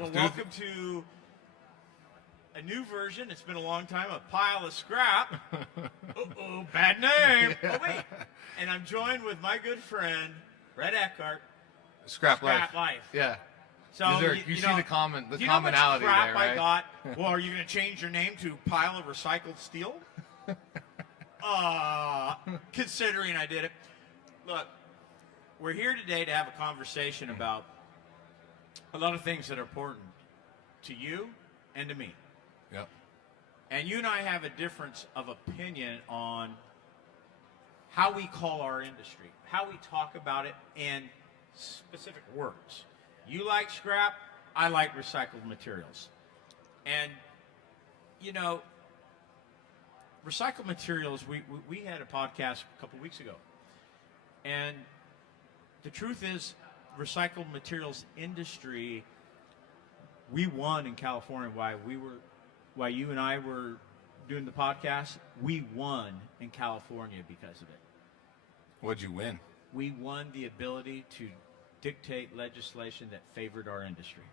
well, welcome to a new version. It's been a long time. A pile of scrap. Uh-oh, bad name. Oh, wait. And I'm joined with my good friend, Brett Eckhart. Scrap Life. Yeah. So you see the commonality you know how much crap there, right? I got? Well, are you going to change your name to Pile of Recycled Steel? Considering I did it. Look, we're here today to have a conversation about a lot of things that are important to you and to me. Yep. And you and I have a difference of opinion on how we call our industry, how we talk about it in specific words. You like scrap, I like recycled materials. And, you know, recycled materials, we had a podcast a couple weeks ago. And the truth is, recycled materials industry, we won in California. Why you and I were doing the podcast, we won in California because of it. What'd you win? We won the ability to dictate legislation that favored our industry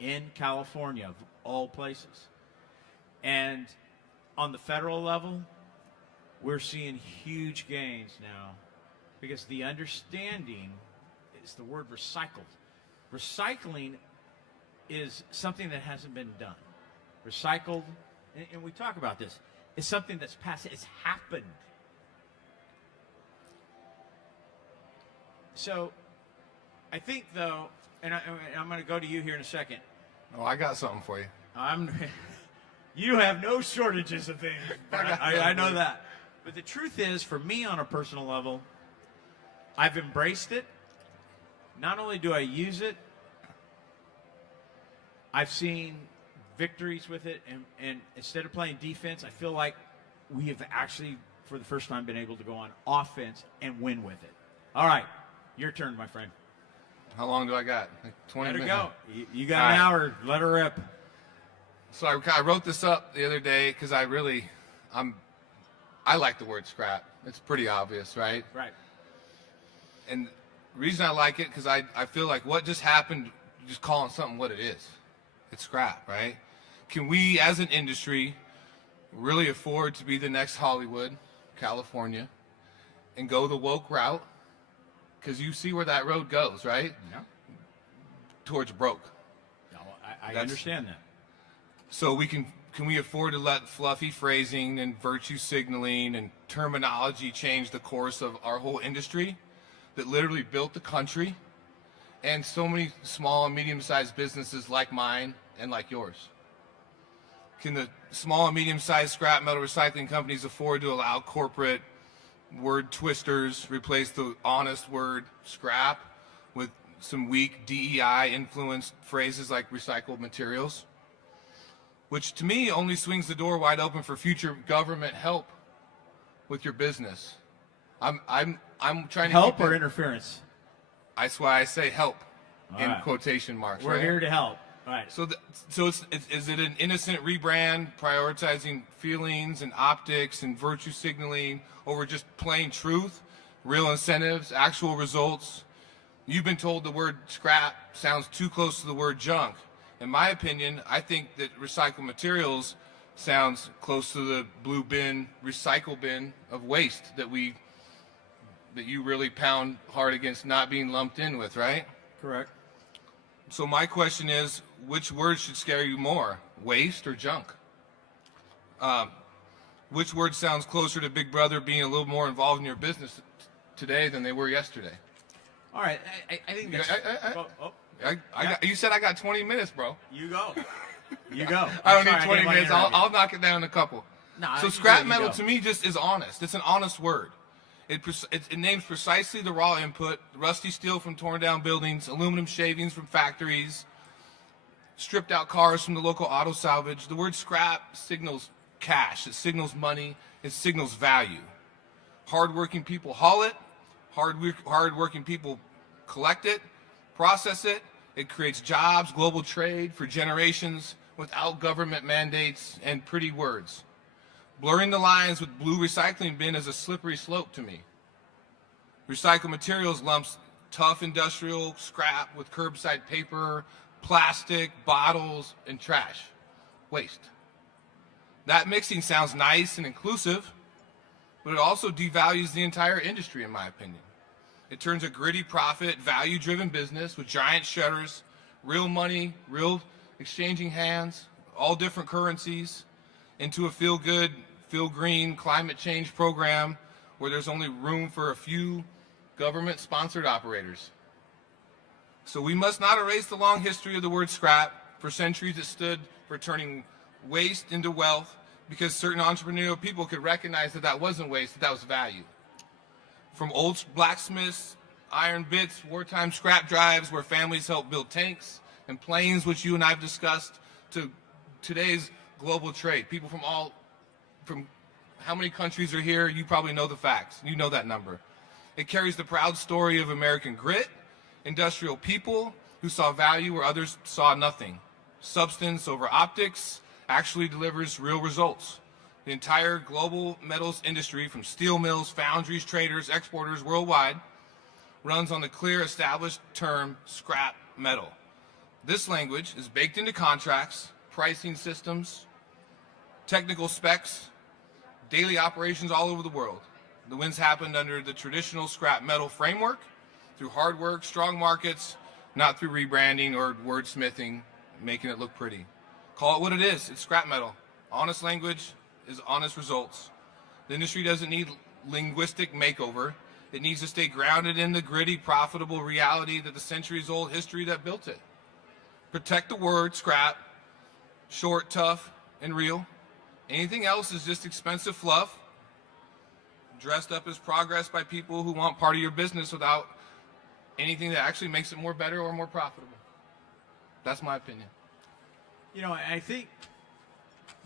in California, of all places. And on the federal level, we're seeing huge gains now because the understanding is the word recycled. Recycling is something that hasn't been done. Recycled, and we talk about this, is something that's past, it's happened. So I think, though, and I'm going to go to you here in a second. Oh, I got something for you. You have no shortages of things. I know that. But the truth is, for me on a personal level, I've embraced it. Not only do I use it, I've seen victories with it. And instead of playing defense, I feel like we have actually, for the first time, been able to go on offense and win with it. All right. Your turn, my friend. How long do I got? Like 20 minutes? Let her go. You got an hour. Let her rip. So I wrote this up the other day because I like the word scrap. It's pretty obvious, right? Right. And the reason I like it because I feel like what just happened, just calling something what it is. It's scrap, right? Can we, as an industry, really afford to be the next Hollywood, California, and go the woke route? Because you see where that road goes, right? Yeah. Towards broke. No, I understand that. So can we afford to let fluffy phrasing and virtue signaling and terminology change the course of our whole industry that literally built the country and so many small and medium-sized businesses like mine and like yours? Can the small and medium-sized scrap metal recycling companies afford to allow corporate word twisters replace the honest word scrap with some weak DEI influenced phrases like recycled materials, which to me only swings the door wide open for future government help with your business? I'm trying to help or interference. That's why I say help in right. quotation marks. We're right? here to help. All right. So is it an innocent rebrand, prioritizing feelings and optics and virtue signaling over just plain truth, real incentives, actual results? You've been told the word scrap sounds too close to the word junk. In my opinion, I think that recycled materials sounds close to the blue bin, recycle bin of waste that you really pound hard against not being lumped in with, right? Correct. So my question is, which word should scare you more, waste or junk? Which word sounds closer to Big Brother being a little more involved in your business today than they were yesterday? All right, I think that's... You said I got 20 minutes, bro. You go. You go. I don't need 20 minutes. I'll knock it down in a couple. No, so scrap metal to me just is honest. It's an honest word. It names precisely the raw input: rusty steel from torn down buildings, aluminum shavings from factories, stripped out cars from the local auto salvage. The word scrap signals cash. It signals money. It signals value. Hardworking people haul it. Hardworking people collect it, process it. It creates jobs, global trade for generations without government mandates and pretty words. Blurring the lines with blue recycling bin is a slippery slope to me. Recycled materials lumps tough industrial scrap with curbside paper, plastic, bottles, and trash. Waste. That mixing sounds nice and inclusive, but it also devalues the entire industry, in my opinion. It turns a gritty profit, value-driven business with giant shutters, real money, real exchanging hands, all different currencies, into a feel-good, feel-green climate change program where there's only room for a few government-sponsored operators. So we must not erase the long history of the word scrap. For centuries it stood for turning waste into wealth, because certain entrepreneurial people could recognize that that wasn't waste, that was value. From old blacksmiths, iron bits, wartime scrap drives where families helped build tanks and planes, which you and I have discussed, to today's global trade. People from how many countries are here? You probably know the facts. You know that number. It carries the proud story of American grit, industrial people who saw value where others saw nothing. Substance over optics actually delivers real results. The entire global metals industry, from steel mills, foundries, traders, exporters worldwide, runs on the clear established term scrap metal. This language is baked into contracts, pricing systems, technical specs, daily operations all over the world. The wins happened under the traditional scrap metal framework, through hard work, strong markets, not through rebranding or wordsmithing, making it look pretty. Call it what it is. It's scrap metal. Honest language is honest results. The industry doesn't need linguistic makeover. It needs to stay grounded in the gritty, profitable reality that the centuries-old history that built it. Protect the word scrap, short, tough, and real. Anything else is just expensive fluff, dressed up as progress by people who want part of your business without anything that actually makes it more better or more profitable. That's my opinion. You know, I think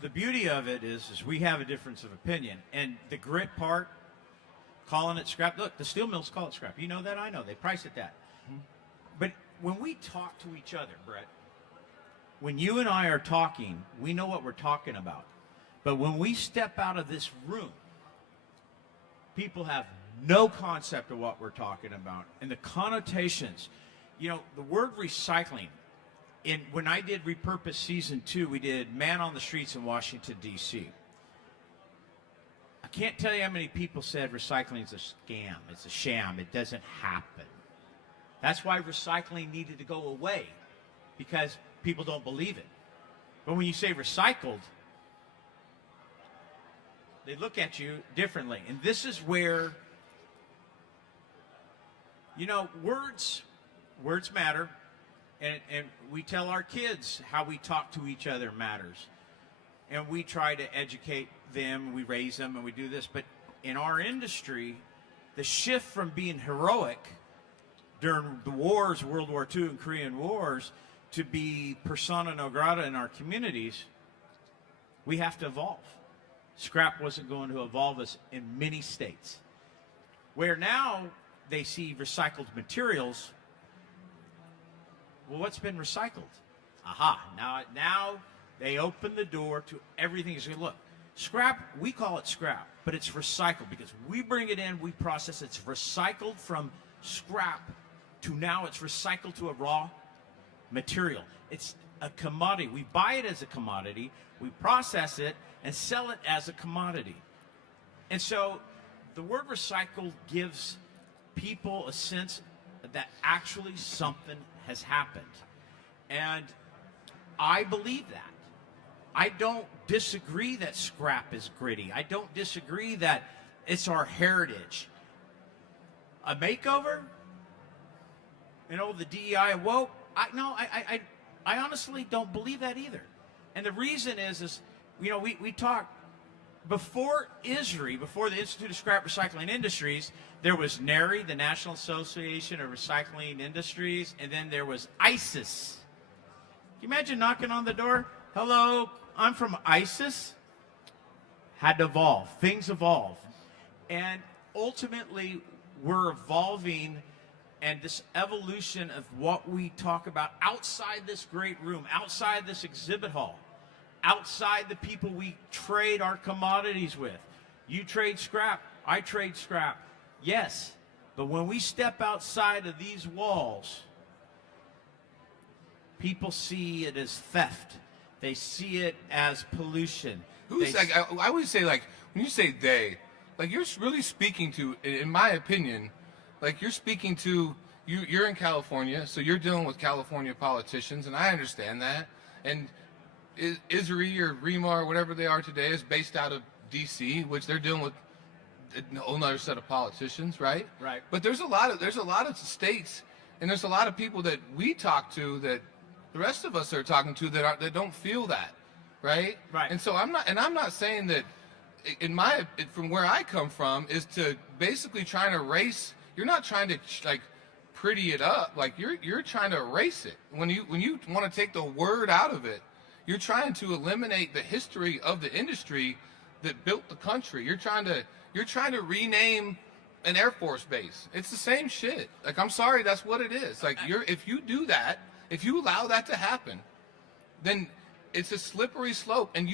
the beauty of it is we have a difference of opinion. And the grit part, calling it scrap, look, the steel mills call it scrap. You know that? I know. They price it that. Mm-hmm. But when we talk to each other, Brett, when you and I are talking, we know what we're talking about. But when we step out of this room, people have no concept of what we're talking about. And the connotations, you know, the word recycling, when I did Repurpose Season 2, we did Man on the Streets in Washington, D.C. I can't tell you how many people said recycling is a scam, it's a sham, it doesn't happen. That's why recycling needed to go away, because people don't believe it. But when you say recycled, they look at you differently. And this is where, you know, words matter. And we tell our kids how we talk to each other matters. And we try to educate them, we raise them, and we do this. But in our industry, the shift from being heroic during the wars, World War II and Korean Wars, to be persona non grata in our communities, we have to evolve. Scrap wasn't going to evolve us in many states. Where now they see recycled materials. Well, what's been recycled? Aha, now they open the door to everything. So look, scrap, we call it scrap, but it's recycled because we bring it in, we process it. It's recycled from scrap to now it's recycled to a raw material. It's a commodity. We buy it as a commodity, we process it, and sell it as a commodity. And so the word recycled gives people a sense that actually something has happened. And I believe that. I don't disagree that scrap is gritty. I don't disagree that it's our heritage. A makeover? You know, the DEI awoke? I honestly don't believe that either. And the reason is you know, we talk before ISRI, before the Institute of Scrap Recycling Industries, there was NARI, the National Association of Recycling Industries, and then there was ISIS. Can you imagine knocking on the door? Hello, I'm from ISIS. Had to evolve. Things evolve. And ultimately, we're evolving, and this evolution of what we talk about outside this great room, outside this exhibit hall, outside the people we trade our commodities with. You trade scrap, I trade scrap. Yes, but when we step outside of these walls, people see it as theft. They see it as pollution. Who's like? I would say, like, when you say they, like, you're really speaking to, in my opinion, like, you're speaking to you're in California, so you're dealing with California politicians, and I understand that. And ISRI or ReMA or whatever they are today is based out of DC, which they're dealing with a whole other set of politicians, right? Right. But there's a lot of states, and there's a lot of people that we talk to that the rest of us are talking to that don't feel that, right? Right. And so I'm not saying that, from where I come from, is to basically trying to erase. You're not trying to like pretty it up, like you're trying to erase it. When you want to take the word out of it, you're trying to eliminate the history of the industry that built the country. You're trying to rename an Air Force base. It's the same shit. Like, I'm sorry, that's what it is. Like, if you do that, if you allow that to happen, then it's a slippery slope, and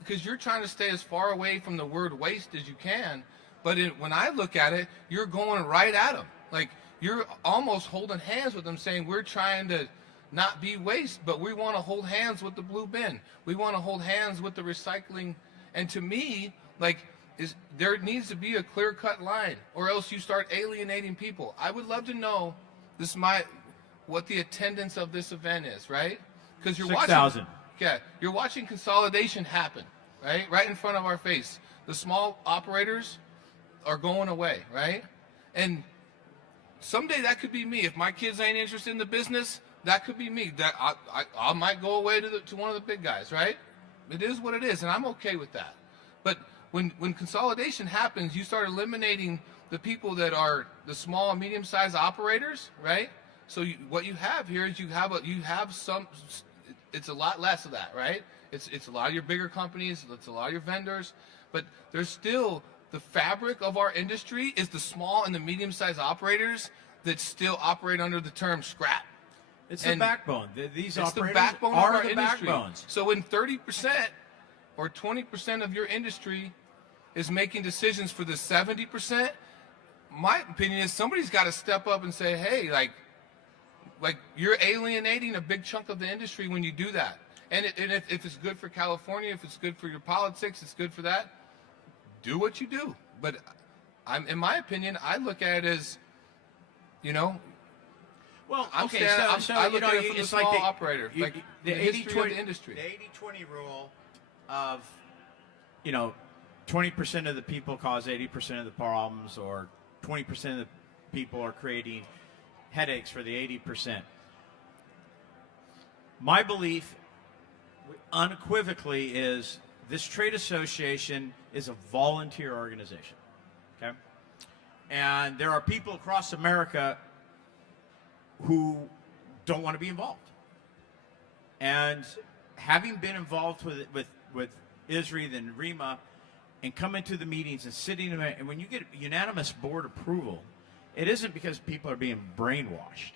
because you're trying to stay as far away from the word waste as you can. But when I look at it, you're going right at them. Like, you're almost holding hands with them, saying we're trying to not be waste, but we want to hold hands with the blue bin. We want to hold hands with the recycling. And to me, like, there needs to be a clear-cut line, or else you start alienating people. I would love to know what the attendance of this event is, right? Because you're 6,000. Yeah, you're watching consolidation happen, right in front of our face. The small operators are going away, right? And someday that could be me. If my kids ain't interested in the business, that could be me. That I might go away to one of the big guys, right? It is what it is, and I'm okay with that. But when consolidation happens, you start eliminating the people that are the small and medium-sized operators, right? So what you have here is you have some. It's a lot less of that, right? It's a lot of your bigger companies, it's a lot of your vendors, but there's still the fabric of our industry is the small and the medium-sized operators that still operate under the term scrap. It's the backbone. These operators the backbone are of our the industry. backbones. So when 30% or 20% of your industry is making decisions for the 70%, my opinion is somebody's got to step up and say, hey, like you're alienating a big chunk of the industry when you do that. And if it's good for California, if it's good for your politics, it's good for that, do what you do. But in my opinion, I look at it as, well, I look at it from the small operator, like the history of the industry. The 80-20 rule of, 20% of the people cause 80% of the problems, or 20% of the people are creating headaches for the 80%. My belief unequivocally is this trade association is a volunteer organization, okay? And there are people across America who don't want to be involved. And having been involved with ISRI and ReMA, and coming to the meetings and sitting in and when you get unanimous board approval, it isn't because people are being brainwashed.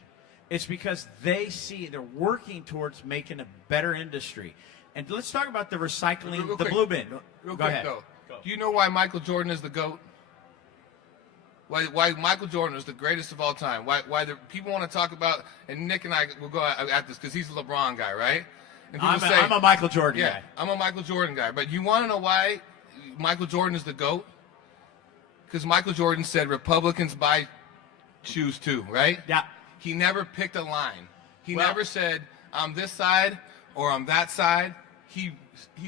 It's because they're working towards making a better industry. And let's talk about the recycling, the blue bin. Real Go quick, ahead. though. Do you know why Michael Jordan is the GOAT? Why Michael Jordan is the greatest of all time? Why the people want to talk about, and Nick and I will go at this because he's a LeBron guy, right? And I'm a Michael Jordan guy. I'm a Michael Jordan guy. But you want to know why Michael Jordan is the GOAT? Because Michael Jordan said Republicans buy shoes too, right? Yeah. He never picked a line. He never said, I'm this side or I'm that side. He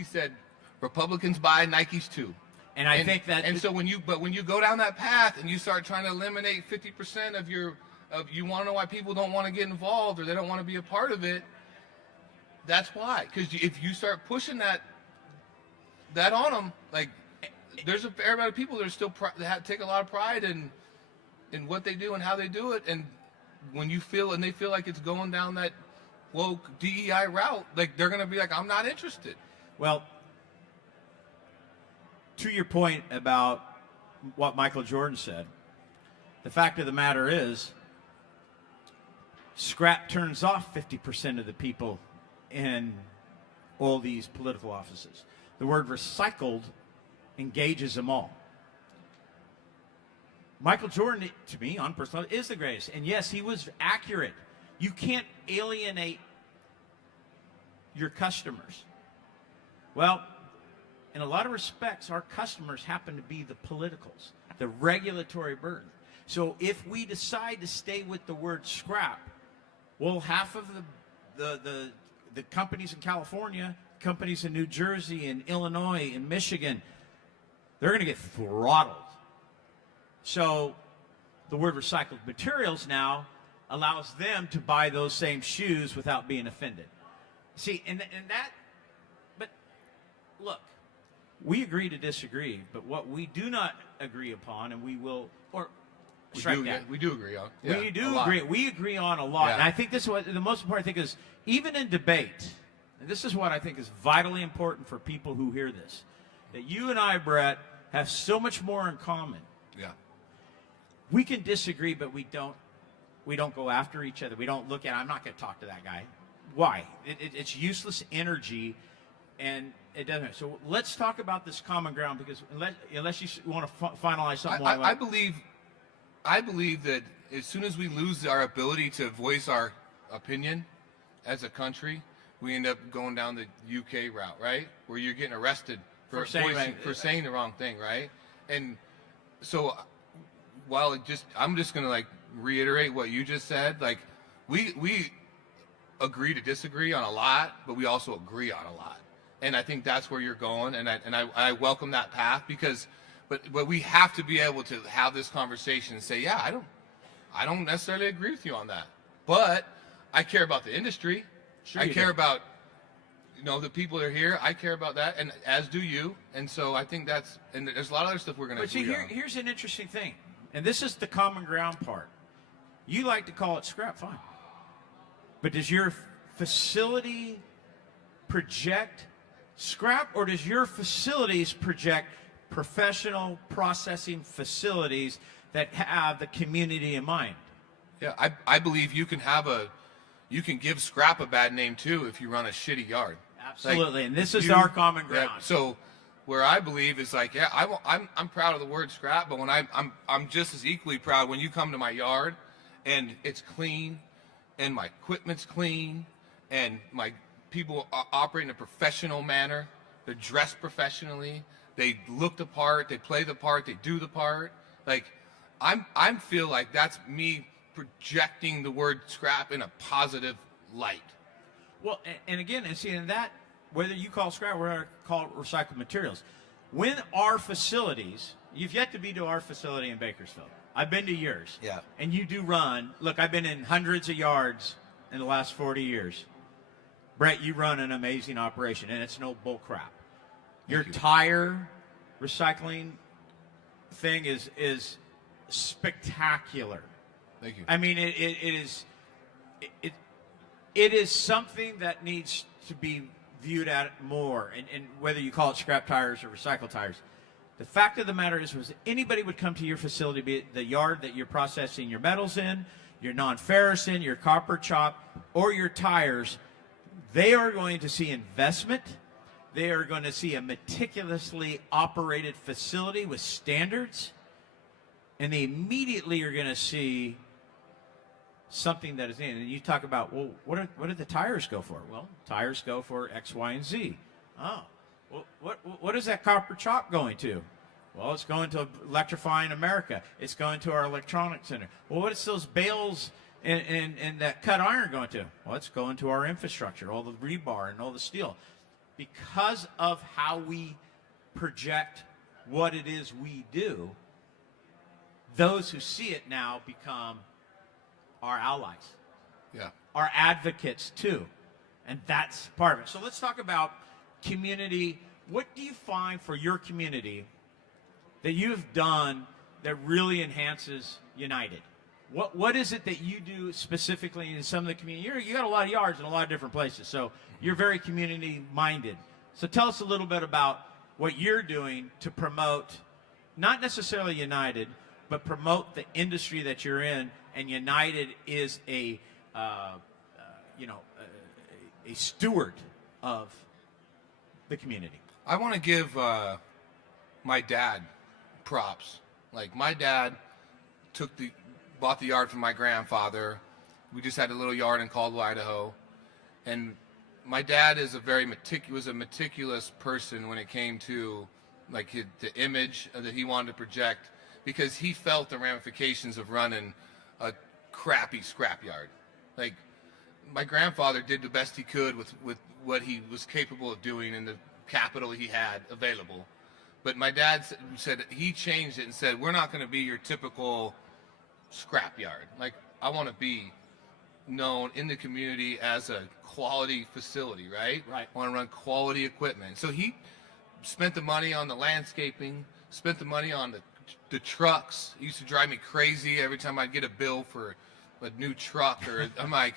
said Republicans buy Nikes too. And I think that so when you go down that path and you start trying to eliminate 50% of you want to know why people don't want to get involved or they don't want to be a part of it. That's why. Because if you start pushing that on them, like, there's a fair amount of people that are still take a lot of pride in what they do and how they do it, and when they feel like it's going down that woke DEI route, like, they're going to be like, I'm not interested. Well, to your point about what Michael Jordan said, the fact of the matter is, scrap turns off 50% of the people in all these political offices. The word recycled engages them all. Michael Jordan, to me, on personal, is the greatest. And yes, he was accurate. You can't alienate your customers. Well, in a lot of respects, our customers happen to be the politicals, the regulatory burden. So if we decide to stay with the word scrap, well, half of the companies in California, companies in New Jersey and Illinois and Michigan, they're going to get throttled. So the word recycled materials now allows them to buy those same shoes without being offended. See, and that, but look, we agree to disagree, but what we do not agree upon, and we will, or strike that. We do agree on. We do agree. We agree on a lot. Yeah. And I think this is what the most important thing is, even in debate, and this is what I think is vitally important for people who hear this, that you and I, Brett, have so much more in common. Yeah. We can disagree, but we don't go after each other. We don't look at, I'm not going to talk to that guy. Why? It's useless energy, and it doesn't. So let's talk about this common ground, because unless you want to finalize something. I believe that as soon as we lose our ability to voice our opinion as a country, we end up going down the UK route, right? Where you're getting arrested for saying the wrong thing, right? And so while I'm just going to like reiterate what you just said, like we agree to disagree on a lot, but we also agree on a lot. And I think that's where you're going, and I welcome that path, because but we have to be able to have this conversation and say, yeah, I don't necessarily agree with you on that, but I care about the industry. Sure, I care about the people that are here. I care about that, and as do you. And so I think and there's a lot of other stuff we're going to agree on. Here's an interesting thing, and this is the common ground part. You like to call it scrap, fine. But does your facility project scrap, or does your facilities project professional processing facilities that have the community in mind? Yeah, I believe you can give scrap a bad name too if you run a shitty yard. Absolutely, and this is our common ground. Yeah, so where I believe is like, yeah, I'm proud of the word scrap, but when I'm just as equally proud when you come to my yard and it's clean and my equipment's clean and my people operate in a professional manner. They're dressed professionally. They look the part. They play the part. They do the part. Like, I feel like that's me projecting the word scrap in a positive light. Well, and again, and see, in that, whether you call scrap or whether call it recycled materials, when our facilities, you've yet to be to our facility in Bakersfield. I've been to yours. Yeah. And you do run. Look, I've been in hundreds of yards in the last 40 years. Brett, you run an amazing operation, and it's no bull crap. Your tire recycling thing is spectacular. Thank you. I mean, it is something that needs to be viewed at more, and whether you call it scrap tires or recycled tires. The fact of the matter is, anybody would come to your facility, be it the yard that you're processing your metals in, your non-ferrous in, your copper chop, or your tires, they are going to see investment. They are going to see a meticulously operated facility with standards, and they immediately are going to see something that is in. And you talk about, well, what do the tires go for? Well, tires go for X, Y, and Z. Oh, well, what is that copper chop going to? Well, it's going to Electrifying America. It's going to our electronics center. Well, what is those bales and that cut iron going to? Well, it's going to our infrastructure, all the rebar and all the steel. Because of how we project what it is we do, those who see it now become our allies. Yeah. Our advocates too. And that's part of it. So let's talk about community. What do you find for your community that you've done that really enhances United? What is it that you do specifically in some of the community? You got a lot of yards in a lot of different places, so you're very community-minded. So tell us a little bit about what you're doing to promote, not necessarily United, but promote the industry that you're in. And United is a steward of the community. I want to give my dad props. Like, my dad bought the yard from my grandfather. We just had a little yard in Caldwell, Idaho, and my dad is was a meticulous person when it came to like the image that he wanted to project, because he felt the ramifications of running a crappy scrapyard. Like, my grandfather did the best he could with what he was capable of doing and the capital he had available. But my dad said he changed it and said, we're not going to be your typical scrapyard. Like, I want to be known in the community as a quality facility, right? Right. I want to run quality equipment. So he spent the money on the landscaping, spent the money on the trucks. It used to drive me crazy every time I'd get a bill for a new truck, or I'm like,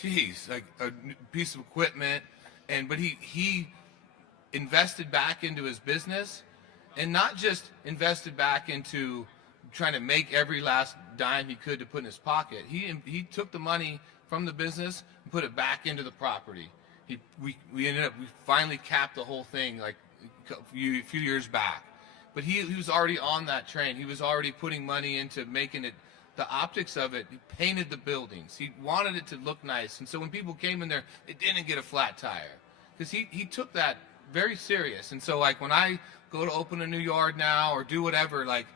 geez, like a piece of equipment. But he invested back into his business, and not just invested back into trying to make every last dime he could to put in his pocket. He took the money from the business and put it back into the property. We finally capped the whole thing like a few years back. But he was already on that train. He was already putting money into making it, the optics of it. He painted the buildings. He wanted it to look nice. And so when people came in there, they didn't get a flat tire, because he took that very serious. And so, like, when I go to open a new yard now or do whatever, like,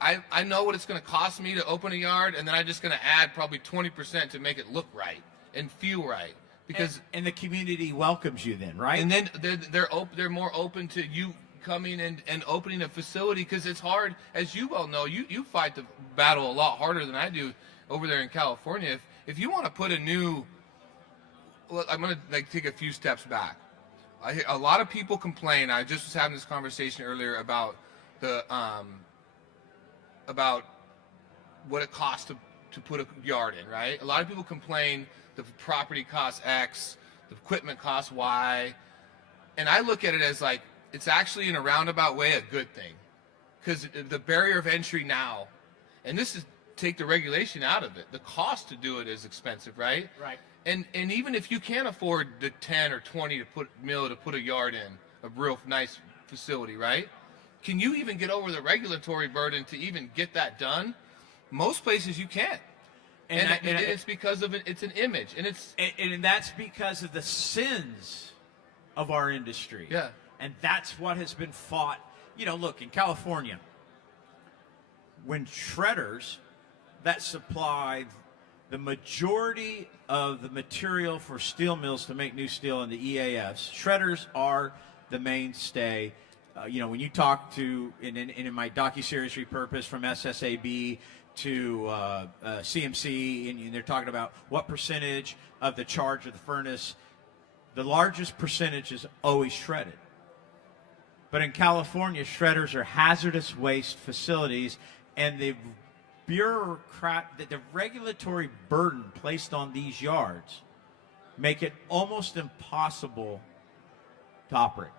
I know what it's going to cost me to open a yard, and then I'm just going to add probably 20% to make it look right and feel right. Because and the community welcomes you then, right? And then they're more open to you coming and opening a facility, because it's hard, as you well know. You fight the battle a lot harder than I do over there in California. If you want to put a new, well, I'm going to take a few steps back. A lot of people complain. I just was having this conversation earlier about about what it costs to put a yard in, right? A lot of people complain the property costs X, the equipment costs Y, and I look at it as like, it's actually in a roundabout way a good thing, because the barrier of entry now, and this is, take the regulation out of it, the cost to do it is expensive, right? Right. And even if you can't afford the 10 or 20 to put a yard in, a real nice facility, right? Can you even get over the regulatory burden to even get that done? Most places you can't. And it's because of it. It's an image, and that's because of the sins of our industry. Yeah. And that's what has been fought. You know, look, in California, when shredders that supply the majority of the material for steel mills to make new steel in the EAFs, shredders are the mainstay. When you talk to, in my docuseries Repurpose, from SSAB to CMC, and they're talking about what percentage of the charge of the furnace, the largest percentage is always shredded. But in California, shredders are hazardous waste facilities, and the regulatory burden placed on these yards make it almost impossible to operate.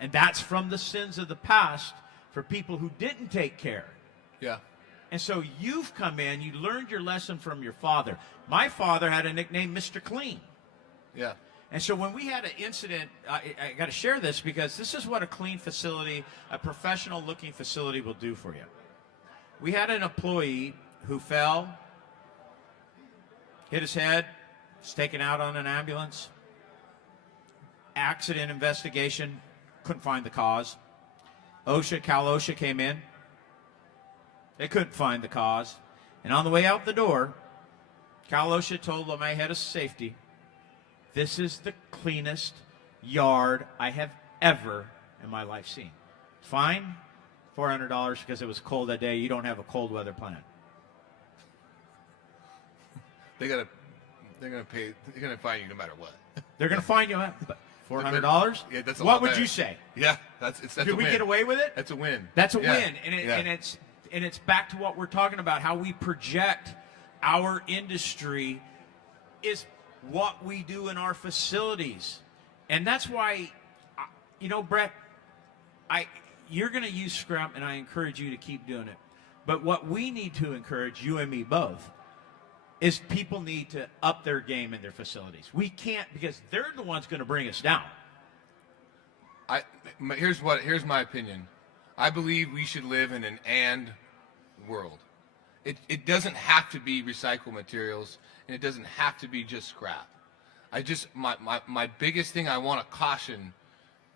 And that's from the sins of the past for people who didn't take care. Yeah. And so you've come in, you learned your lesson from your father. My father had a nickname, Mr. Clean. Yeah. And so when we had an incident, I got to share this, because this is what a clean facility, a professional-looking facility will do for you. We had an employee who fell, hit his head, was taken out on an ambulance. Accident investigation, couldn't find the cause. Cal OSHA came in. They couldn't find the cause. And on the way out the door, Cal OSHA told my head of safety, this is the cleanest yard I have ever in my life seen. Fine, $400 because it was cold that day. You don't have a cold weather plan. They're gonna pay. They're gonna fine you no matter what. They're gonna fine you, but $400. Yeah, that's a what lot would better. you say? Yeah, that's Did a we win. get away with it? That's a win. That's a Yeah. win, and it's back to what we're talking about. How we project our industry is what we do in our facilities, and that's why, Brett, you're going to use scrap, and I encourage you to keep doing it. But what we need to encourage, you and me both, is people need to up their game in their facilities. We can't, because they're the ones going to bring us down. Here's my opinion. I believe we should live in an and world. It doesn't have to be recycled materials, and it doesn't have to be just scrap. I just my biggest thing I want to caution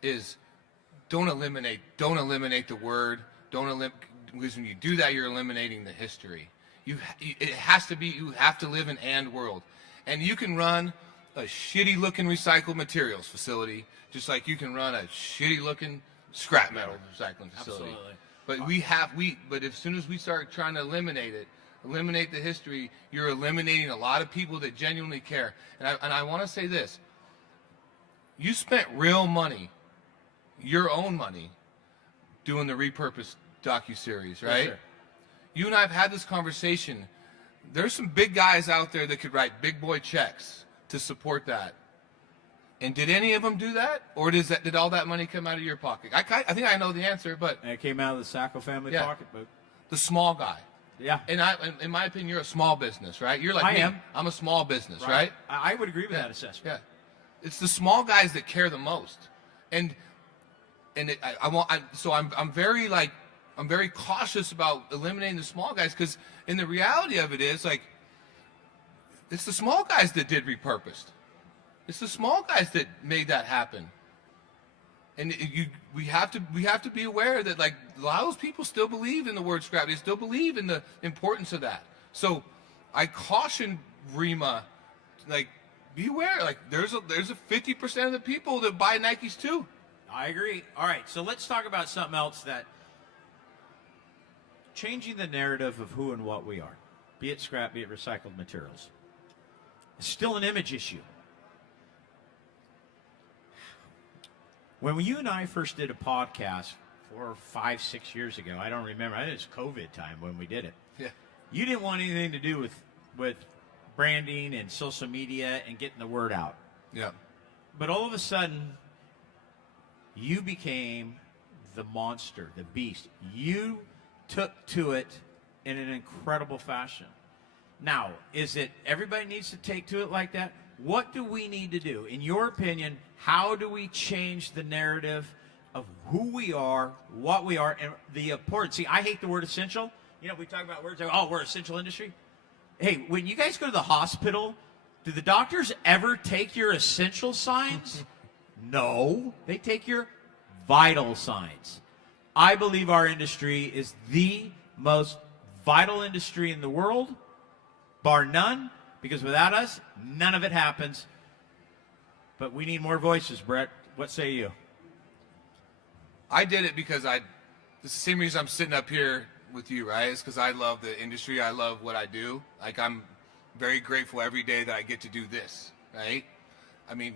is don't eliminate the word. Because when you do that, you're eliminating the history. It has to be, you have to live in and world. And you can run a shitty looking recycled materials facility just like you can run a shitty looking scrap metal recycling facility. Absolutely. But as soon as we start trying to eliminate the history, you're eliminating a lot of people that genuinely care. And I want to say this. You spent real money, your own money, doing the repurposed docuseries, right? Yes, you and I have had this conversation. There's some big guys out there that could write big boy checks to support that. And did any of them do that? Or did all that money come out of your pocket? I think I know the answer, but... And it came out of the Sacco family pocketbook. The small guy. Yeah. And in my opinion, you're a small business, right? You're like me. I am. I'm a small business, right? I would agree with that assessment. Yeah. It's the small guys that care the most. And I'm very cautious about eliminating the small guys, because in the reality of it is, like, it's the small guys that did repurposed. It's the small guys that made that happen. And we have to be aware that, like, a lot of those people still believe in the word scrap. They still believe in the importance of that. So I caution ReMA, like, be aware. Like, there's a 50% of the people that buy Nikes too. I agree. All right, so let's talk about something else, that changing the narrative of who and what we are, be it scrap, be it recycled materials. It's still an image issue. When you and I first did a podcast 4, 5, 6 years ago, I don't remember. I think it was COVID time when we did it. Yeah. You didn't want anything to do with branding and social media and getting the word out. Yeah. But all of a sudden, you became the monster, the beast. You took to it in an incredible fashion. Now, is it everybody needs to take to it like that? What do we need to do? In your opinion, how do we change the narrative of who we are, what we are, and the importance? See, I hate the word essential. You know, we talk about words like, oh, we're essential industry. Hey, when you guys go to the hospital, do the doctors ever take your essential signs? No, they take your vital signs. I believe our industry is the most vital industry in the world, bar none, because without us, none of it happens. But we need more voices, Brett. What say you? I did it because it's the same reason I'm sitting up here with you, right? It's because I love the industry. I love what I do. Like, I'm very grateful every day that I get to do this, right? I mean,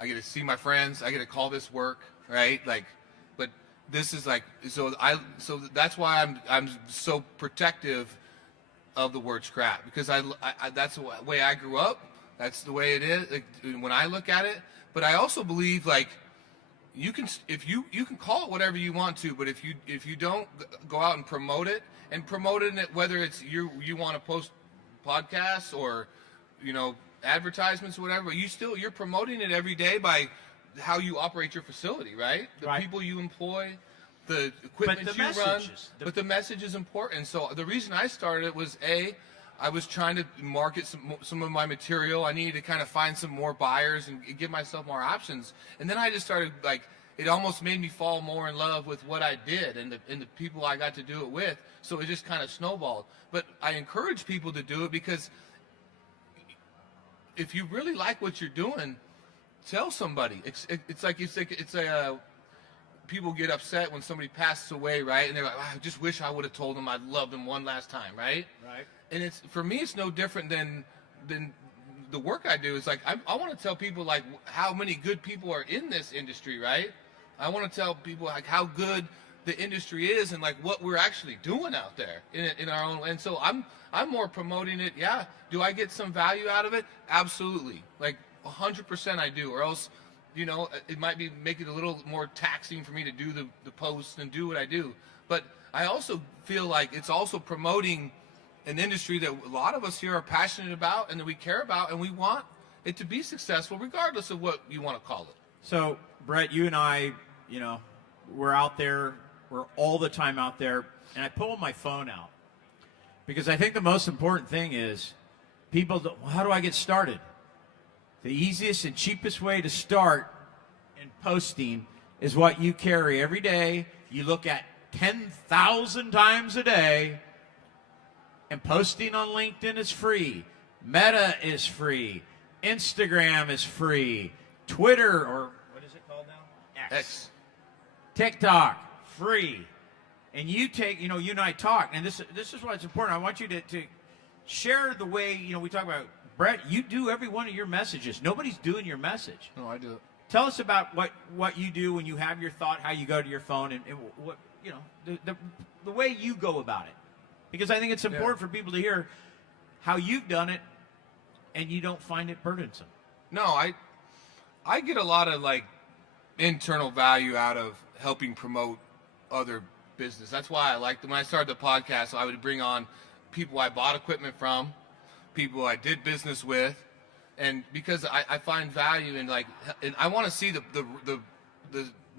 I get to see my friends. I get to call this work, right? Like, but this is like, so that's why I'm so protective of the word scrap, because I that's the way I grew up. That's the way it is, like, when I look at it. But I also believe, like, you can call it whatever you want to, but if you don't go out and promote it in it, whether it's you want to post podcasts or, you know, advertisements or whatever, you're promoting it every day by how you operate your facility, right? The people you employ, the equipment you run, but the message is important. So the reason I started it was, I was trying to market some of my material. I needed to kind of find some more buyers and give myself more options. And then I just started, like, it almost made me fall more in love with what I did and the people I got to do it with. So it just kind of snowballed. But I encourage people to do it, because if you really like what you're doing, tell somebody. It's like people get upset when somebody passes away, right? And they're like, I just wish I would have told them I loved them one last time, right? Right. And for me, it's no different than the work I do. It's like, I want to tell people, like, how many good people are in this industry, right? I want to tell people, like, how good the industry is and, like, what we're actually doing out there in our own. And so I'm more promoting it. Yeah. Do I get some value out of it? Absolutely. Like, 100% I do, or else, you know, it might make it a little more taxing for me to do the posts and do what I do. But I also feel like it's also promoting an industry that a lot of us here are passionate about and that we care about, and we want it to be successful regardless of what you want to call it. So, Brett, you and I, you know, we're out there. We're all the time out there. And I pull my phone out because I think the most important thing is people, how do I get started? the easiest and cheapest way to start in posting is what you carry every day. You look at 10,000 times a day, and posting on LinkedIn is free. Meta is free. Instagram is free. Twitter, or what is it called now? X. TikTok, free. And you take, you and I talk, and this is why it's important. I want you to share the way, we talk about, Brett, you do every one of your messages. Nobody's doing your message. No, I do it. Tell us about what you do when you have your thought, how you go to your phone, and what, the way you go about it. Because I think it's important for people to hear how you've done it, and you don't find it burdensome. No, I get a lot of internal value out of helping promote other business. That's why I liked when I started the podcast. I would bring on people I bought equipment from, people I did business with, and because I find value in and I want to see the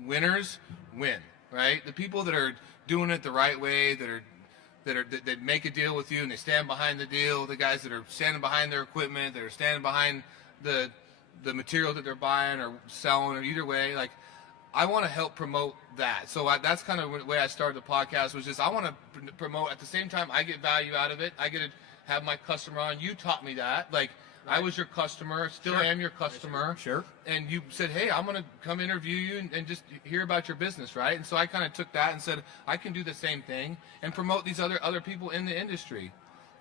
winners win, right? The people that are doing it the right way, that make a deal with you and they stand behind the deal, the guys that are standing behind their equipment, that are standing behind the material that they're buying or selling, or either way, I want to help promote that. So that's kind of the way I started the podcast, was just I want to promote. At the same time, I get value out of it. I get to have my customer on. You taught me that. Right. I was your customer, still am your customer. Sure. And you said, hey, I'm going to come interview you and just hear about your business, right? And so I kind of took that and said, I can do the same thing and promote these other people in the industry.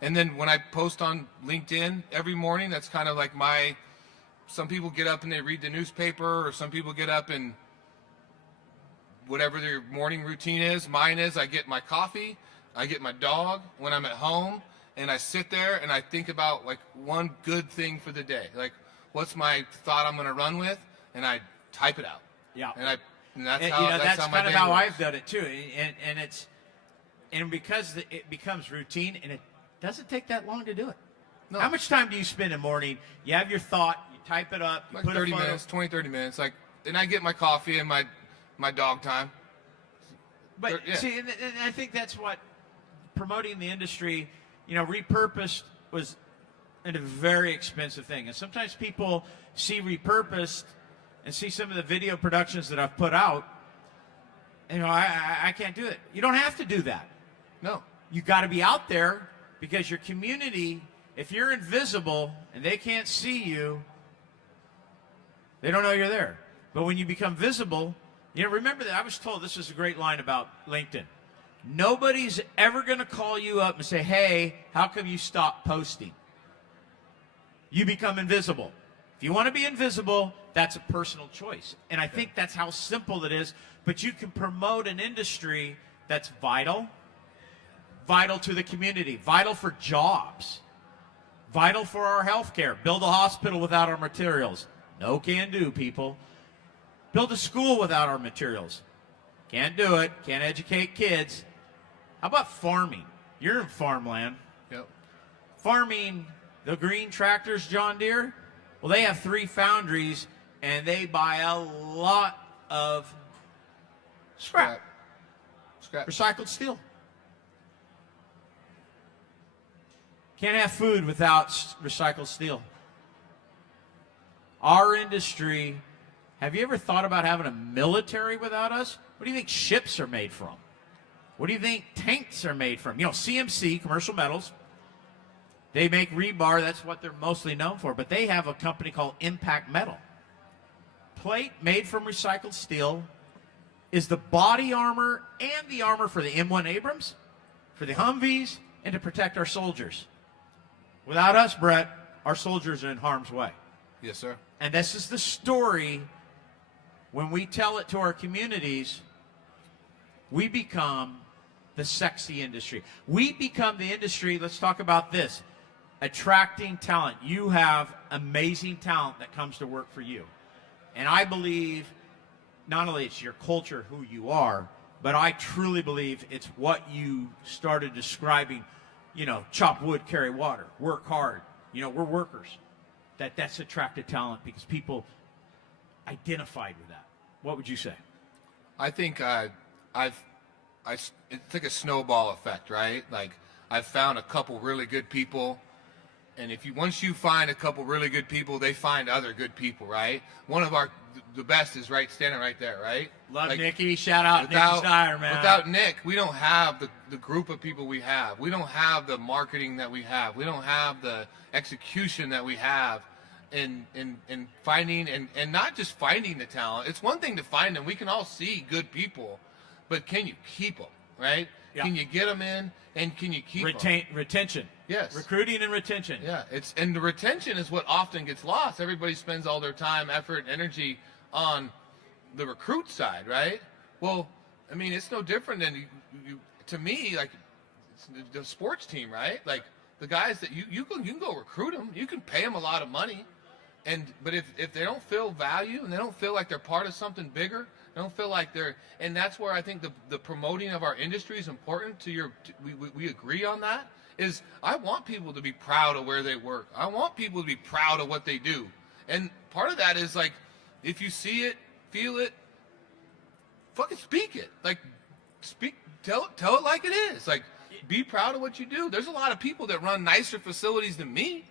And then when I post on LinkedIn every morning, that's kind of some people get up and they read the newspaper, or some people get up and whatever their morning routine is. Mine is I get my coffee, I get my dog when I'm at home, and I sit there and I think about one good thing for the day. What's my thought I'm going to run with, and I type it out. Yeah. And that's how my kind of day how works. I've done it too. And because it becomes routine, and it doesn't take that long to do it. No. How much time do you spend in the morning? You have your thought, you type it up, you put 30 a photo. minutes, 20, 30 minutes. And I get my coffee and my dog time. But see, and I think that's what promoting the industry, repurposed was a very expensive thing. And sometimes people see repurposed and see some of the video productions that I've put out, and I can't do it. You don't have to do that. No. You got to be out there, because your community, if you're invisible and they can't see you, they don't know you're there. But when you become visible, remember that I was told, this is a great line about LinkedIn. Nobody's ever going to call you up and say, hey, how come you stopped posting? You become invisible. If you want to be invisible, that's a personal choice. And I think that's how simple it is. But you can promote an industry that's vital to the community, vital for jobs, vital for our health care. Build a hospital without our materials. No can do, people. Build a school without our materials. Can't do it. Can't educate kids. How about farming? You're in farmland. Yep. Farming, the green tractors, John Deere, well, they have 3 foundries, and they buy a lot of scrap. Recycled steel. Can't have food without recycled steel. Our industry, have you ever thought about having a military without us? What do you think ships are made from? What do you think tanks are made from? CMC, Commercial Metals, they make rebar. That's what they're mostly known for. But they have a company called Impact Metal. Plate made from recycled steel is the body armor and the armor for the M1 Abrams, for the Humvees, and to protect our soldiers. Without us, Brett, our soldiers are in harm's way. Yes, sir. And this is the story. When we tell it to our communities, we become the sexy industry. We become the industry, let's talk about this, attracting talent. You have amazing talent that comes to work for you. And I believe not only it's your culture, who you are, but I truly believe it's what you started describing, chop wood, carry water, work hard. We're workers. That's attracted talent because people identified with that. What would you say? I think it's like a snowball effect, right? I've found a couple really good people And if you once you find a couple really good people, they find other good people, right? One of the best is standing right there, right? Love like, Nikki. Shout out Nikki Steyer, man. Without Nick, we don't have the group of people we have. We don't have the marketing that we have. We don't have the execution that we have in finding and not just finding the talent. It's one thing to find them. We can all see good people, but can you keep them, right? Yeah. Can you get them in and can you keep them? Retention. Yes. Recruiting and retention. Yeah, and the retention is what often gets lost. Everybody spends all their time, effort, and energy on the recruit side, right? Well, I mean, it's no different than to me, like the sports team, right? Like the guys that you can go recruit them, you can pay them a lot of money, but if they don't feel value and they don't feel like they're part of something bigger, they don't feel like and that's where I think the promoting of our industry is important. We agree on that. Is I want people to be proud of where they work. I want people to be proud of what they do. And part of that is like, if you see it, feel it, fucking speak it. Like, tell it like it is. Like, be proud of what you do. There's a lot of people that run nicer facilities than me.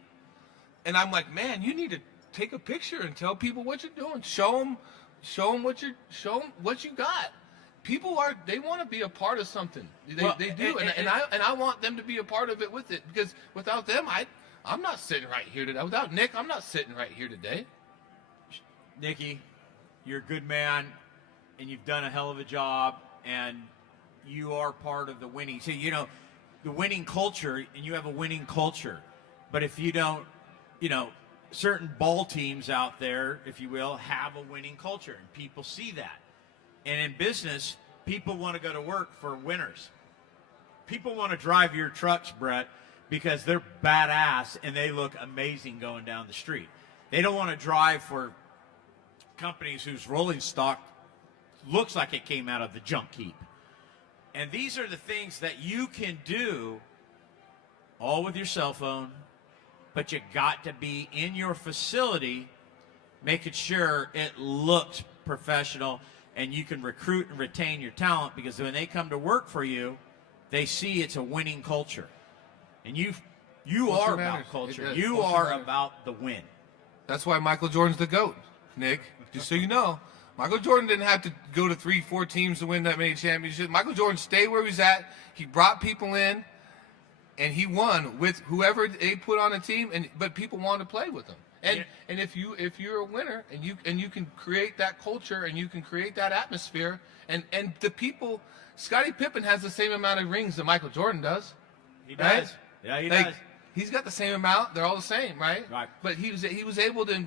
And I'm like, man, you need to take a picture and tell people what you're doing. Show them what you got. People they want to be a part of something. They do, and I want them to be a part of it with it, because without them, I'm not sitting right here today. Without Nick, I'm not sitting right here today. Nikki, you're a good man, and you've done a hell of a job, and you are part of the winning. So the winning culture, and you have a winning culture. But if you don't, certain ball teams out there, if you will, have a winning culture, and people see that. And in business, people want to go to work for winners. People want to drive your trucks, Brett, because they're badass and they look amazing going down the street. They don't want to drive for companies whose rolling stock looks like it came out of the junk heap. And these are the things that you can do all with your cell phone, but you got to be in your facility making sure it looks professional, and you can recruit and retain your talent, because when they come to work for you, they see it's a winning culture. And you are about culture. You are about the win. That's why Michael Jordan's the GOAT, Nick. Just so you know. Michael Jordan didn't have to go to 3-4 teams to win that many championships. Michael Jordan stayed where he was at. He brought people in, and he won with whoever they put on a team, but people wanted to play with him. And if you're a winner and you can create that culture and you can create that atmosphere, and the people, Scottie Pippen has the same amount of rings that Michael Jordan does. He does. Right? Yeah, he does. He's got the same amount. They're all the same, right? Right. But he was able to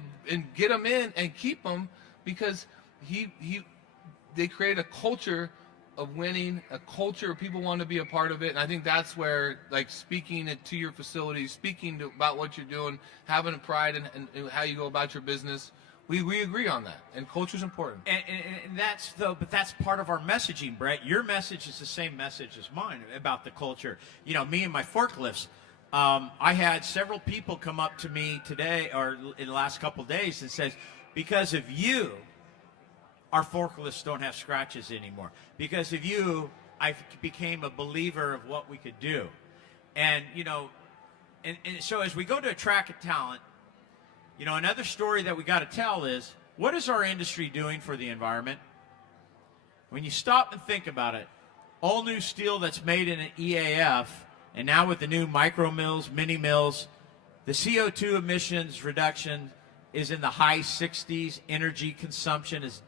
get them in and keep them, because they create a culture of winning, a culture of people want to be a part of it. And I think that's where, like, speaking to your facilities, speaking about what you're doing, having a pride in how you go about your business, we agree on that. And culture is important. And that's part of our messaging, Brett. Your message is the same message as mine about the culture. Me and my forklifts. I had several people come up to me today, or in the last couple of days, and says, because of you, our forklifts don't have scratches anymore. Because of you, I became a believer of what we could do. And, and so as we go to attract talent, another story that we got to tell is, what is our industry doing for the environment? When you stop and think about it, all new steel that's made in an EAF, and now with the new micro mills, mini mills, the CO2 emissions reduction is in the high 60s. Energy consumption is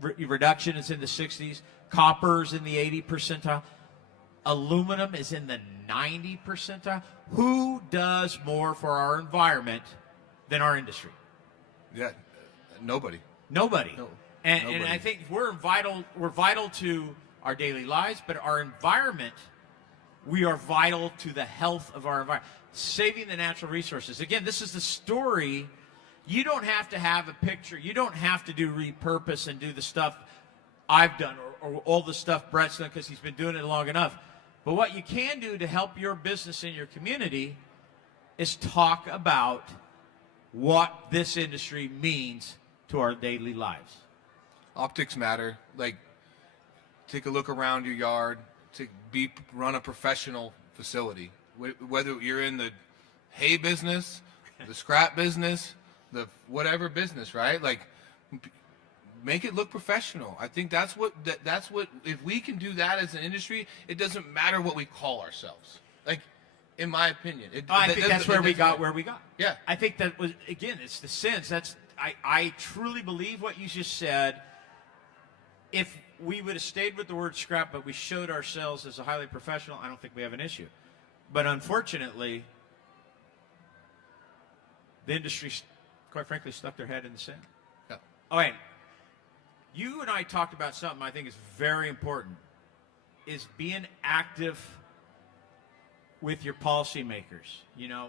reduction is in the 60s. Copper is in the 80 percentile. Aluminum is in the 90 percentile. Who does more for our environment than our industry? Yeah, nobody. Nobody. No, and nobody. I think we're vital to our daily lives, but our environment, we are vital to the health of our environment. Saving the natural resources. Again, this is the story. You don't have to have a picture. You don't have to do repurpose and do the stuff I've done or all the stuff Brett's done, because he's been doing it long enough. But what you can do to help your business and your community is talk about what this industry means to our daily lives. Optics matter. Like, take a look around your yard. Run a professional facility. Whether you're in the hay business, the scrap business, the whatever business, right? Like, make it look professional. I think that's what if we can do that as an industry, it doesn't matter what we call ourselves. Like, in my opinion, I think that's where we got where we got. Yeah, I think that was, again, it's the sense. I truly believe what you just said. If we would have stayed with the word scrap, but we showed ourselves as a highly professional, I don't think we have an issue. But unfortunately, the industry, quite frankly, stuck their head in the sand. yeah. All right. You and I talked about something I think is very important, is being active with your policymakers. You know,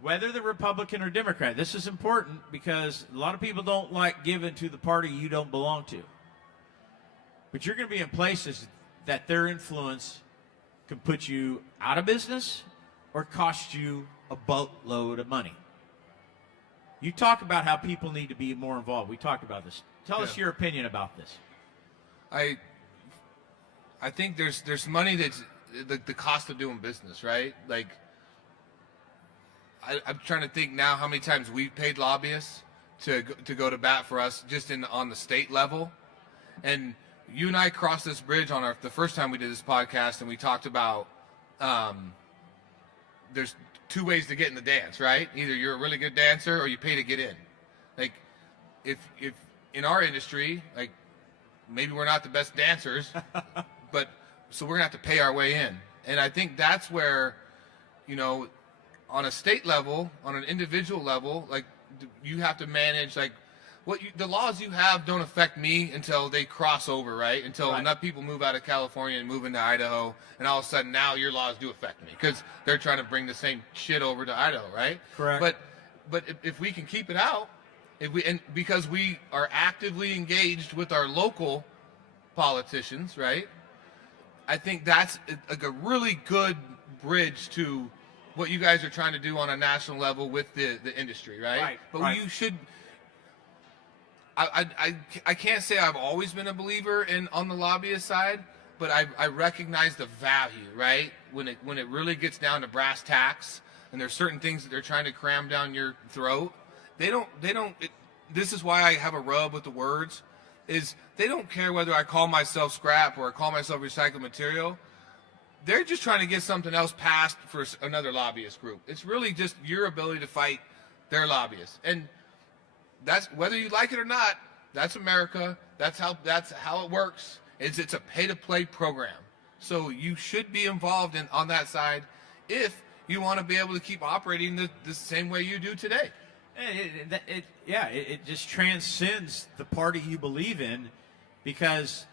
whether they're Republican or Democrat, this is important because a lot of people don't like giving to the party you don't belong to. But you're going to be in places that their influence can put you out of business or cost you a boatload of money. You talk about how people need to be more involved. We talked about this. Tell us your opinion about this. I think there's money that's the cost of doing business, right? Like, I'm trying to think now how many times we've paid lobbyists to go to bat for us just on the state level. And you and I crossed this bridge on the first time we did this podcast, and we talked about there's two ways to get in the dance, right? Either you're a really good dancer or you pay to get in. Like, if in our industry, like, maybe we're not the best dancers, but so we're gonna have to pay our way in. And I think that's where, you know, on a state level, on an individual level, like, you have to manage, like, the laws you have don't affect me until they cross over, right? Until enough people move out of California and move into Idaho, and all of a sudden now your laws do affect me because they're trying to bring the same shit over to Idaho, right? Correct. But if we can keep it out, because we are actively engaged with our local politicians, right? I think that's like a really good bridge to what you guys are trying to do on a national level with the industry, right? But you should. I can't say I've always been a believer on the lobbyist side, but I recognize the value, right? When it really gets down to brass tacks, and there's certain things that they're trying to cram down your throat. This is why I have a rub with the words, is they don't care whether I call myself scrap or I call myself recycled material. They're just trying to get something else passed for another lobbyist group. It's really just your ability to fight their lobbyists. And that's, whether you like it or not, that's America. That's how it works. It's a pay-to-play program. So you should be involved on that side if you want to be able to keep operating the same way you do today. It just transcends the party you believe in, because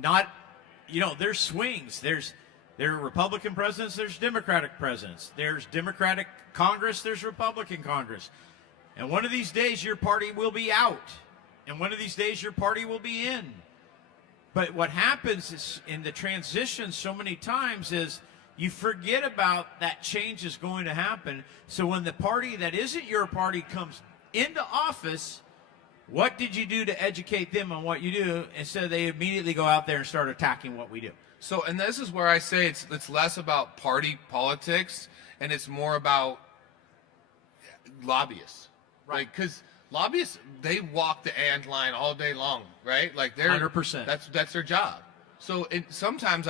there's swings. There are Republican presidents, there's Democratic presidents. There's Democratic Congress, there's Republican Congress. And one of these days your party will be out, and one of these days your party will be in. But what happens is, in the transition so many times, is you forget about that change is going to happen. So when the party that isn't your party comes into office, what did you do to educate them on what you do, instead they immediately go out there and start attacking what we do? So, and this is where I say it's less about party politics and it's more about lobbyists. Right? Because lobbyists, they walk the ant line all day long, right? Like, they're 100%. That's their job. So sometimes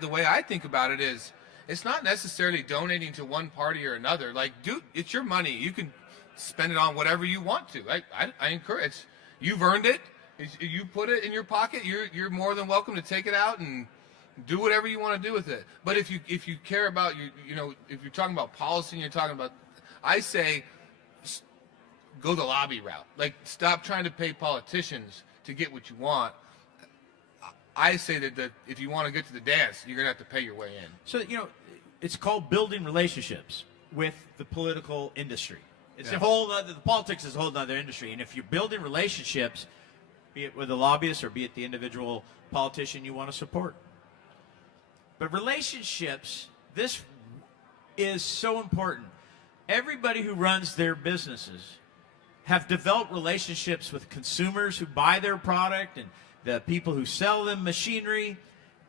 the way I think about it is, it's not necessarily donating to one party or another. Like, dude, it's your money. You can spend it on whatever you want to. I encourage. You've earned it. You put it in your pocket. You're more than welcome to take it out and do whatever you want to do with it. But if you care about if you're talking about policy and you're talking about, I say, go the lobby route. Like, stop trying to pay politicians to get what you want. I say that if you want to get to the dance, you're going to have to pay your way in. So, it's called building relationships with the political industry. It's a whole other, the politics is a whole other industry. And if you're building relationships, be it with a lobbyist or be it the individual politician you want to support. But relationships, this is so important. Everybody who runs their businesses have developed relationships with consumers who buy their product and the people who sell them machinery.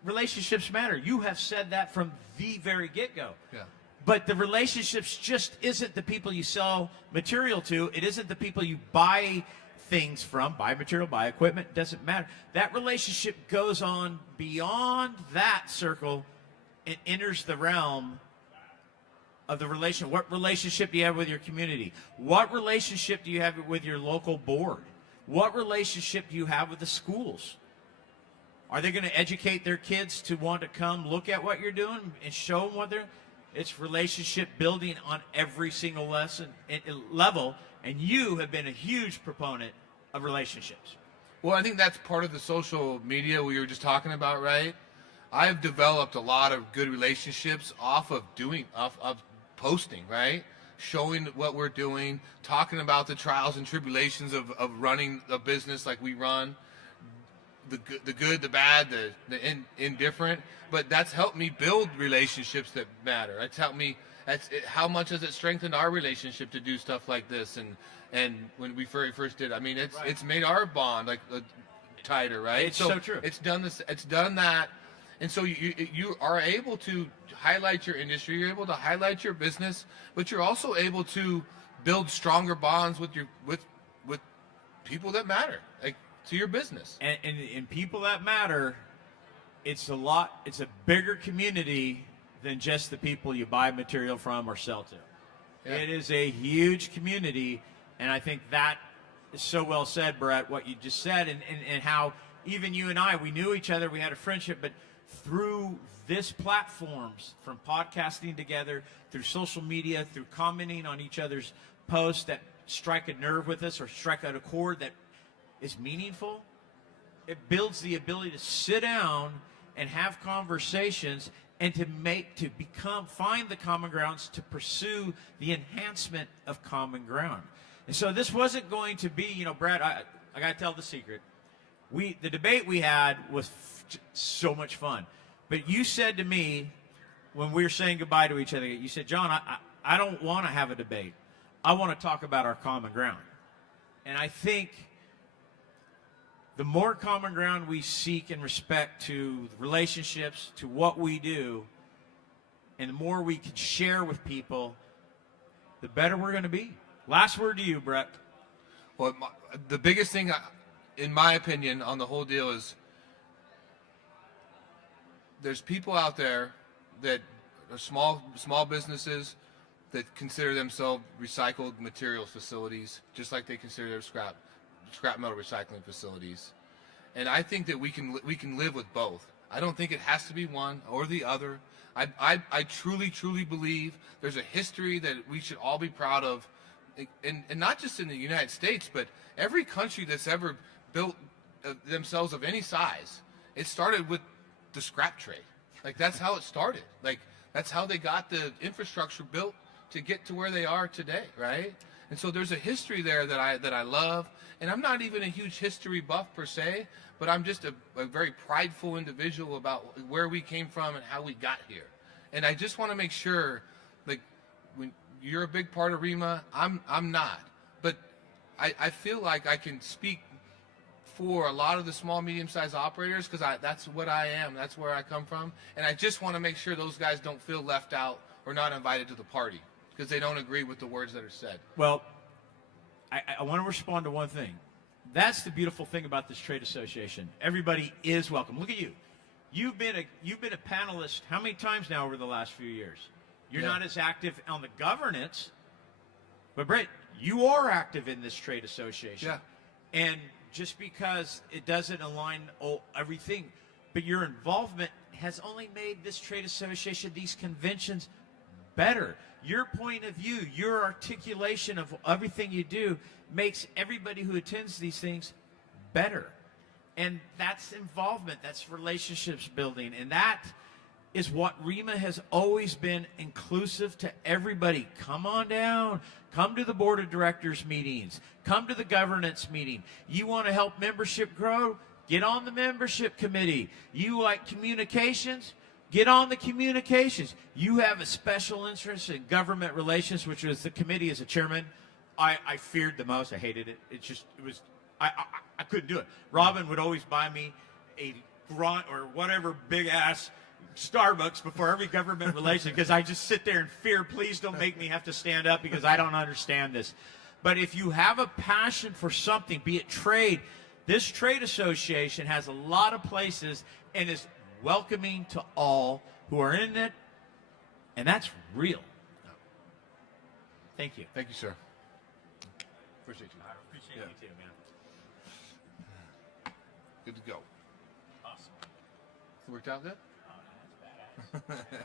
Relationships matter. You have said that from the very get-go. Yeah. But the relationships just isn't the people you sell material to. It isn't the people you buy things from, buy material, buy equipment, doesn't matter. That relationship goes on beyond that circle and enters the realm of the relation. What relationship do you have with your community? What relationship do you have with your local board? What relationship do you have with the schools? Are they going to educate their kids to want to come look at what you're doing and show them what they're doing? It's relationship building on every single level, and you have been a huge proponent of relationships. Well, I think that's part of the social media we were just talking about, right? I've developed a lot of good relationships off of posting, right? Showing what we're doing, talking about the trials and tribulations of running a business like we run, the good, the bad, the indifferent. But that's helped me build relationships that matter. It's helped me. How much has it strengthened our relationship to do stuff like this? And when we first did, I mean, it's made our bond like tighter, right? It's so true. It's done this. It's done that. And so you are able to highlight your industry, you're able to highlight your business, but you're also able to build stronger bonds with people that matter, like to your business. And people that matter, it's a bigger community than just the people you buy material from or sell to. Yeah. It is a huge community, and I think that is so well said, Brett, what you just said, and how even you and I, we knew each other, we had a friendship, but through this platforms, from podcasting together, through social media, through commenting on each other's posts that strike a nerve with us or strike out a chord that is meaningful, it builds the ability to sit down and have conversations and find the common grounds to pursue the enhancement of common ground. And so this wasn't going to be, Brett, I got to tell the secret. The debate we had was so much fun. But you said to me when we were saying goodbye to each other, you said, John, I don't want to have a debate. I want to talk about our common ground. And I think the more common ground we seek in respect to relationships, to what we do, and the more we can share with people, the better we're going to be. Last word to you, Brett. Well, the biggest thing, in my opinion, on the whole deal is there's people out there that are small businesses that consider themselves recycled materials facilities, just like they consider their scrap metal recycling facilities. And I think that we can live with both. I don't think it has to be one or the other. I truly believe there's a history that we should all be proud of, and not just in the United States, but every country that's ever built themselves of any size. It started with the scrap trade. Like, that's how it started. Like, that's how they got the infrastructure built to get to where they are today, right? And so there's a history there that I love, and I'm not even a huge history buff per se, but I'm just a very prideful individual about where we came from and how we got here. And I just want to make sure, like, when you're a big part of ReMA, I'm not, but I feel like I can speak for a lot of the small, medium-sized operators, because that's what I am. That's where I come from. And I just want to make sure those guys don't feel left out or not invited to the party because they don't agree with the words that are said. Well, I want to respond to one thing. That's the beautiful thing about this trade association. Everybody is welcome. Look at you. You've been a panelist how many times now over the last few years? You're not as active on the governance, but Brett, you are active in this trade association. Yeah. And just because it doesn't align everything, but your involvement has only made this trade association, these conventions, better. Your point of view, your articulation of everything you do makes everybody who attends these things better. And that's involvement, that's relationships building, and that is what ReMA has always been, inclusive to everybody. Come on down. Come to the board of directors meetings. Come to the governance meeting. You want to help membership grow? Get on the membership committee. You like communications? Get on the communications. You have a special interest in government relations, which was the committee as a chairman. I feared the most. I hated it. I couldn't do it. Robin would always buy me a grunt or whatever big ass Starbucks before every government relation because I just sit there in fear. Please don't make me have to stand up because I don't understand this. But if you have a passion for something, be it trade, this trade association has a lot of places and is welcoming to all who are in it, and that's real. Thank you. Thank you, sir. Appreciate you. I appreciate you too, man. Good to go. Awesome. Worked out good? Oh, that's badass.